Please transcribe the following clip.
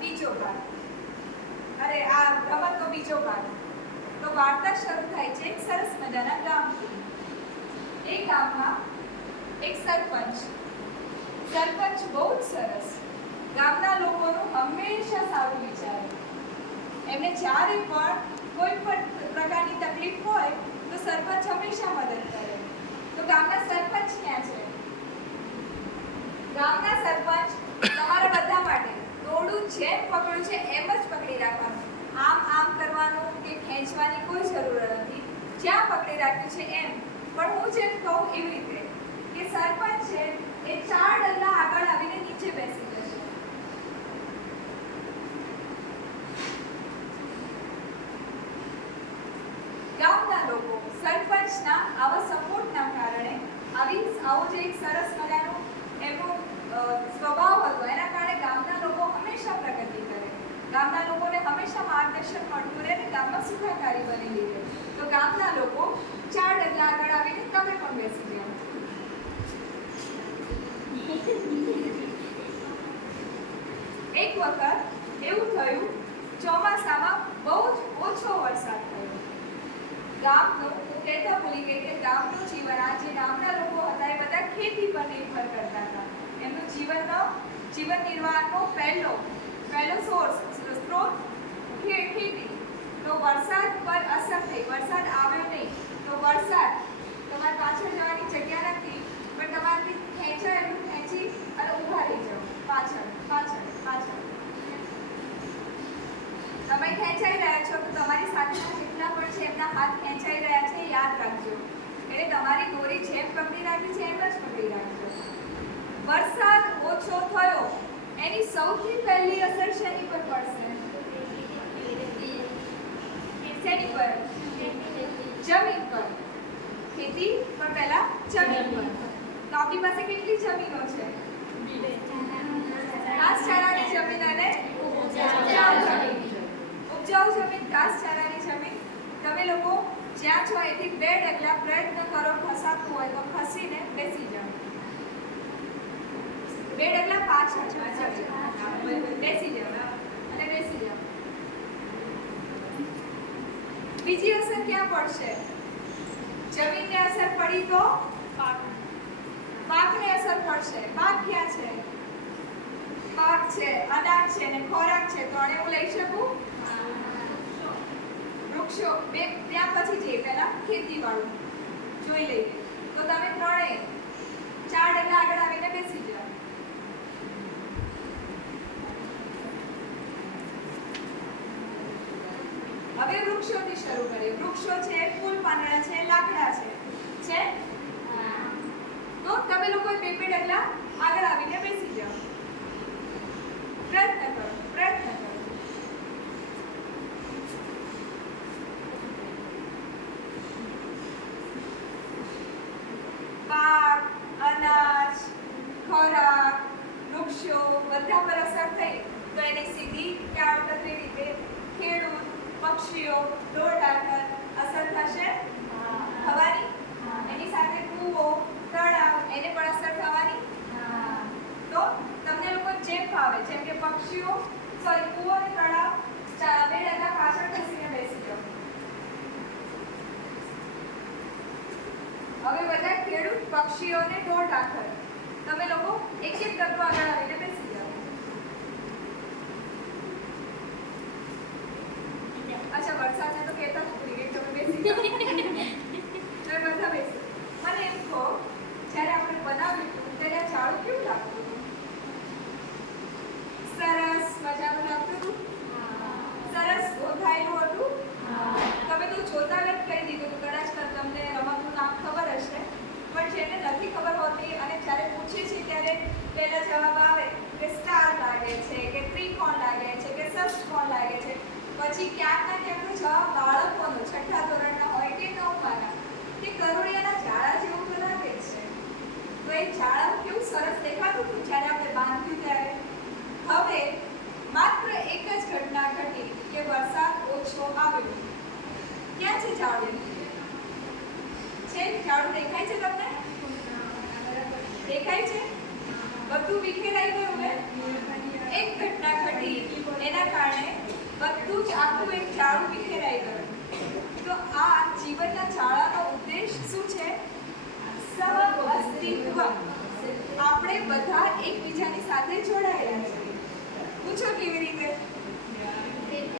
બીજો ભાગ. અરે, આ રમતનો બીજો ભાગ. તો વાર્તા શરૂ થાય છે એક સરસ મજાના ગામથી. એ ગામમાં એક સરપંચ. સરપંચ બહુ જ સરસ. ગામના લોકોનું હંમેશા સારું વિચારે. એમને જ્યારે પણ કોઈ પણ પ્રકારની તકલીફ હોય, તો સરપંચ હંમેશા મદદ કરે. તો ગામના સરપંચ ક્યાં છે ગામના સરપંચ તમારા બધા માટે દોરડું જેમ પકડ્યું છે? એમ જ પકડી રાખવાનું. આમ આમ કરવાનું કે ખેંચવાની કોઈ જરૂર નથી. જ્યાં પકડી રાખ્યું છે એમ. પણ હું જેમ કહું એવી રીતે કે સરપંચ છે એ ચાર ડગલા આગળ આવીને નીચે બેસી જશે. ગામના લોકો સરપંચના આવા સપોર્ટના કારણે આવી આવો જે એક સરસ મજાનું એમનો અ, સ્વભાવ હતો એના કારણે ગામના લોકો હંમેશા પ્રગતિ કરે ગામના લોકોને રહે અને ગામમાં સુખાકારી બની રહે. તો ગામના લોકો ચાર ડગલા આગળ આવીને તમે પણ બેસી જાઓ એક વખત એવું થયું, ચોમાસામાં બહુ જ ઓછો વરસાદ થયો. ગામનું હું કહેતા ભૂલી ગઈ કે ગામનું જીવન આ જે ગામના લોકો હતા એ બધા ખેતી પર નિર્ભર કરતા હતા. એમનું જીવનનો જીવન નિર્વાહનો પહેલો પહેલો સોર્સ સ્ત્રોત ખે- ખેતી તો વરસાદ પર અસર થઈ. વરસાદ આવ્યો નહીં. તો વરસાદ તમારે પાછળ જવાની જગ્યા નથી, પણ તમારાથી ખેંચાય એટલું ખેંચી અને ઊભા રહી જાઓ. પાછળ પાછળ પાછળ. તમે ખેંચાઈ રહ્યા છો તો તમારી સાથેના જેટલા પણ છે, એમના હાથ ખેંચાઈ રહ્યા છે, યાદ રાખજો. એટલે તમારી દોરી જેમ પકડી રાખી છે, એમ જ પકડી રાખજો. વરસાદ ઓછો થયો. એની સૌથી પહેલી અસર શેની પર પડશે? શેની પર જમીન પર ખેતી પણ પહેલા જમીન પર તો આપણી પાસે કેટલી જમીનો છે? ઘાસચારાની જમીન અને ઉપજાઉ જમીન. ઉપજાઉ જમીન, ઘાસચારાની જમીન. તમે લોકો જ્યાં છો, એથી બે ડગલા પ્રયત્ન કરો ખસાતું હોય તો ખસીને બેસી જાઓ. બે ડગલા પાછળ બેસી જાઓ. અને બેસી જાઓ. બીજી અસર ક્યાં પડશે? જમીનને અસર પડી તો? પાકને. અસર પડશે. પાક ક્યાં છે? પાક છે. અનાજ છે ને ખોરાક છે. ત્રણે હું લઈ શકું? વૃક્ષો. બે ત્યાં પછી જઈએ. પહેલા ખેતીવાળું. જોઈ લઈએ. તો તમે ત્રણે ચાર ડગલા આગળ આવીને બેસી જાઓ. હવે વૃક્ષોથી શરૂ કરીએ. વૃક્ષો છે, ફૂલ પાંદડા છે, લાકડા છે. છે? તો તમે લોકો બે બે ડગલા આગળ આવીને બેસી જાઓ. પ્રયત્ન કરો પ્રયત્ન કરો. પાક, અનાજ, ખોરાક, વૃક્ષો, બધા પર અસર થઈ તો એની સીધી કે આડકતરી રીતે પક્ષીઓ, ઢોર ઢાકર અસર થશે? થવાની? એની સાથે કૂવો, તળાવ, એને પણ અસર થવાની? તો તમને લોકો જે ફાવે, જેમ કે પક્ષીઓ સોરી કૂવો અને તળાવ બે ડગલા પાછળ ખસીને બેસી જાઓ. હવે બધા ખેડૂત પક્ષીઓને ઢોર ઢાકર તમે લોકો એક એક ડગલો આગળ આવીને બેસી જાઓ અચ્છા વરસાદ છે તો કહેતા જ ભૂલી ગઈ તમે બેસી જાઓ તમે બધા બેસો મને એમ કહો જ્યારે આપણે બનાવ્યું હતું ત્યારે આ ઝાડું કેવું લાગતું હતું સરસ મજાનું લાગતું હતું સરસ ગોથાયેલું હતું તમે તો જોતા જ કહી દીધું હતું. કદાચ ત- તમને રમતનું નામ ખબર હશે પણ જેને નથી ખબર હોતી અને જ્યારે પૂછીએ છીએ ત્યારે પહેલા જવાબ આવે કે સ્ટાર લાગે છે, કે ત્રિકોણ લાગે છે, કે ષષ્ઠકોણ લાગે છે. પછી ક્યાંક ના ક્યાંક તો જવાબ બાળકોનો, છઠ્ઠા ધોરણના હોય કે નવમાના. કે કરોડિયાના ઝાડા જેવું તો લાગે છે. તો એ ઝાડા કેવું સરસ દેખાતું હતું જ્યારે આપણે બાંધ્યું ત્યારે? હવે માત્ર એક જ ઘટના ઘટી કે વરસાદ ઓછો આવ્યો. ક્યાં છે ઝાડુ? છે? ઝાડુ દેખાય છે તમને? દેખાય છે? બધું વિખેરાઈ ગયું ને? એક ઘટના ઘટી. એના કારણે બધું જ આખું એક જાળું વિખેરાઈ ગયું. તો આ જીવનના જાળાનો ઉદ્દેશ શું છે? સહ અસ્તિત્વ આપણે બધા એકબીજાની સાથે જોડાયેલા છીએ. પૂછો કેવી રીતે?